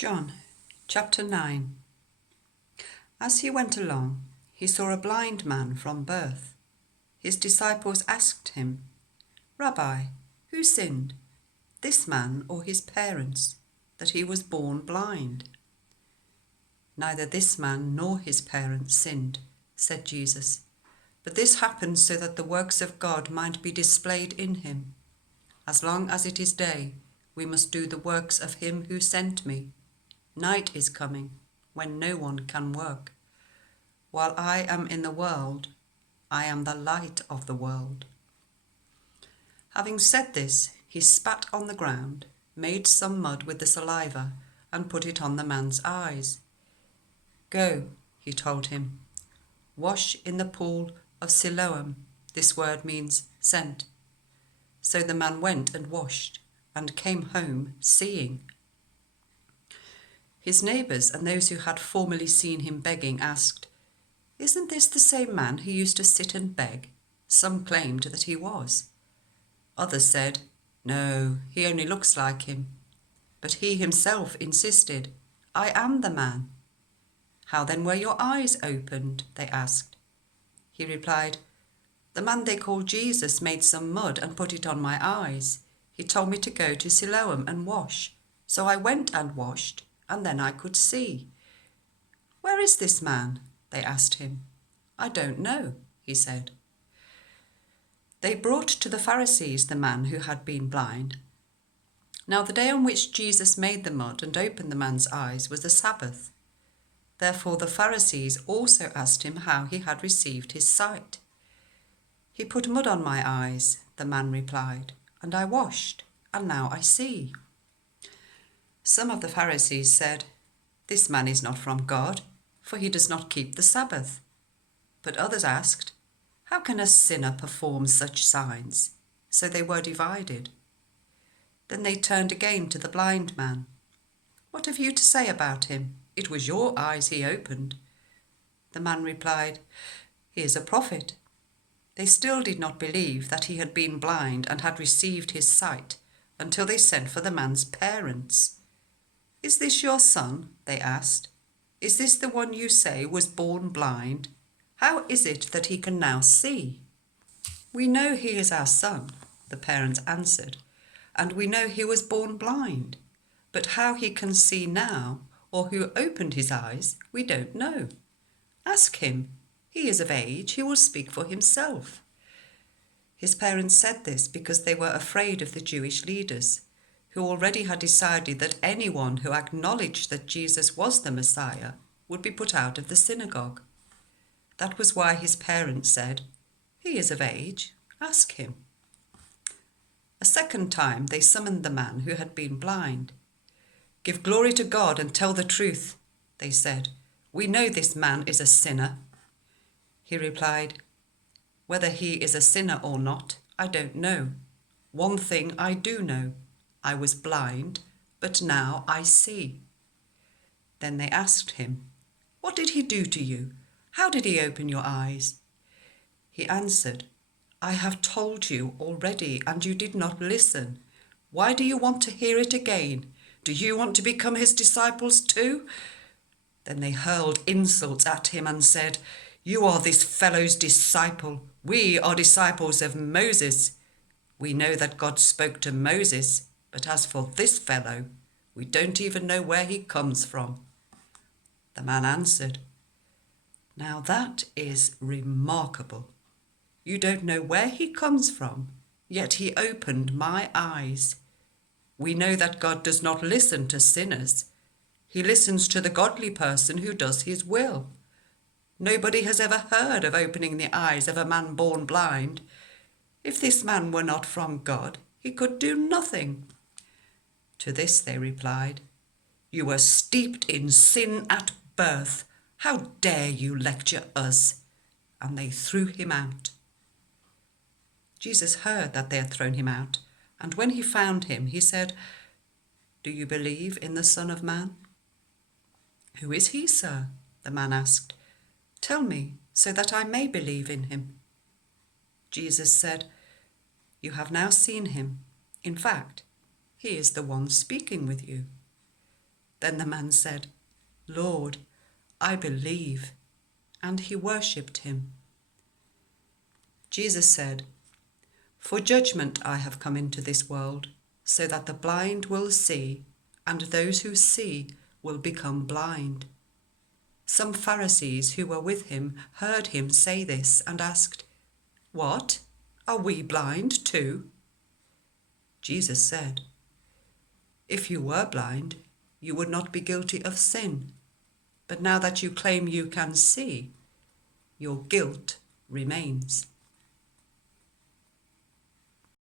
John chapter 9. As he went along, he saw a blind man from birth. His disciples asked him, "Rabbi, who sinned, this man or his parents, that he was born blind?" "Neither this man nor his parents sinned," said Jesus, "but this happened so that the works of God might be displayed in him. As long as it is day, we must do the works of him who sent me. Night is coming, when no one can work. While I am in the world, I am the light of the world." Having said this, he spat on the ground, made some mud with the saliva, and put it on the man's eyes. "Go," he told him, "wash in the pool of Siloam." This word means sent. So the man went and washed, and came home seeing. His neighbours and those who had formerly seen him begging asked, "Isn't this the same man who used to sit and beg?" Some claimed that he was. Others said, "No, he only looks like him." But he himself insisted, "I am the man." "How then were your eyes opened?" they asked. He replied, "The man they call Jesus made some mud and put it on my eyes. He told me to go to Siloam and wash. So I went and washed, and then I could see." "Where is this man?" they asked him. "I don't know," he said. They brought to the Pharisees the man who had been blind. Now the day on which Jesus made the mud and opened the man's eyes was the Sabbath. Therefore the Pharisees also asked him how he had received his sight. "He put mud on my eyes," the man replied, "and I washed, and now I see." Some of the Pharisees said, "This man is not from God, for he does not keep the Sabbath." But others asked, "How can a sinner perform such signs?" So they were divided. Then they turned again to the blind man. "What have you to say about him? It was your eyes he opened." The man replied, "He is a prophet." They still did not believe that he had been blind and had received his sight until they sent for the man's parents. "Is this your son?" they asked. "Is this the one you say was born blind? How is it that he can now see?" "We know he is our son," the parents answered, "and we know he was born blind. But how he can see now, or who opened his eyes, we don't know. Ask him. He is of age, he will speak for himself." His parents said this because they were afraid of the Jewish leaders, who already had decided that anyone who acknowledged that Jesus was the Messiah would be put out of the synagogue. That was why his parents said, "He is of age, ask him." A second time they summoned the man who had been blind. "Give glory to God and tell the truth," they said. "We know this man is a sinner." He replied, "Whether he is a sinner or not, I don't know. One thing I do know. I was blind, but now I see." Then they asked him, "What did he do to you? How did he open your eyes?" He answered, "I have told you already, and you did not listen. Why do you want to hear it again? Do you want to become his disciples too?" Then they hurled insults at him and said, "You are this fellow's disciple. We are disciples of Moses. We know that God spoke to Moses, but as for this fellow, we don't even know where he comes from." The man answered, "Now that is remarkable. You don't know where he comes from, yet he opened my eyes. We know that God does not listen to sinners. He listens to the godly person who does his will. Nobody has ever heard of opening the eyes of a man born blind. If this man were not from God, he could do nothing." To this they replied, "You were steeped in sin at birth. How dare you lecture us?" And they threw him out. Jesus heard that they had thrown him out, and when he found him, he said, "Do you believe in the Son of Man?" "Who is he, sir?" the man asked. "Tell me, so that I may believe in him." Jesus said, "You have now seen him. In fact, he is the one speaking with you." Then the man said, "Lord, I believe," and he worshipped him. Jesus said, "For judgment I have come into this world, so that the blind will see, and those who see will become blind." Some Pharisees who were with him heard him say this and asked, "What? Are we blind too?" Jesus said, "If you were blind, you would not be guilty of sin. But now that you claim you can see, your guilt remains."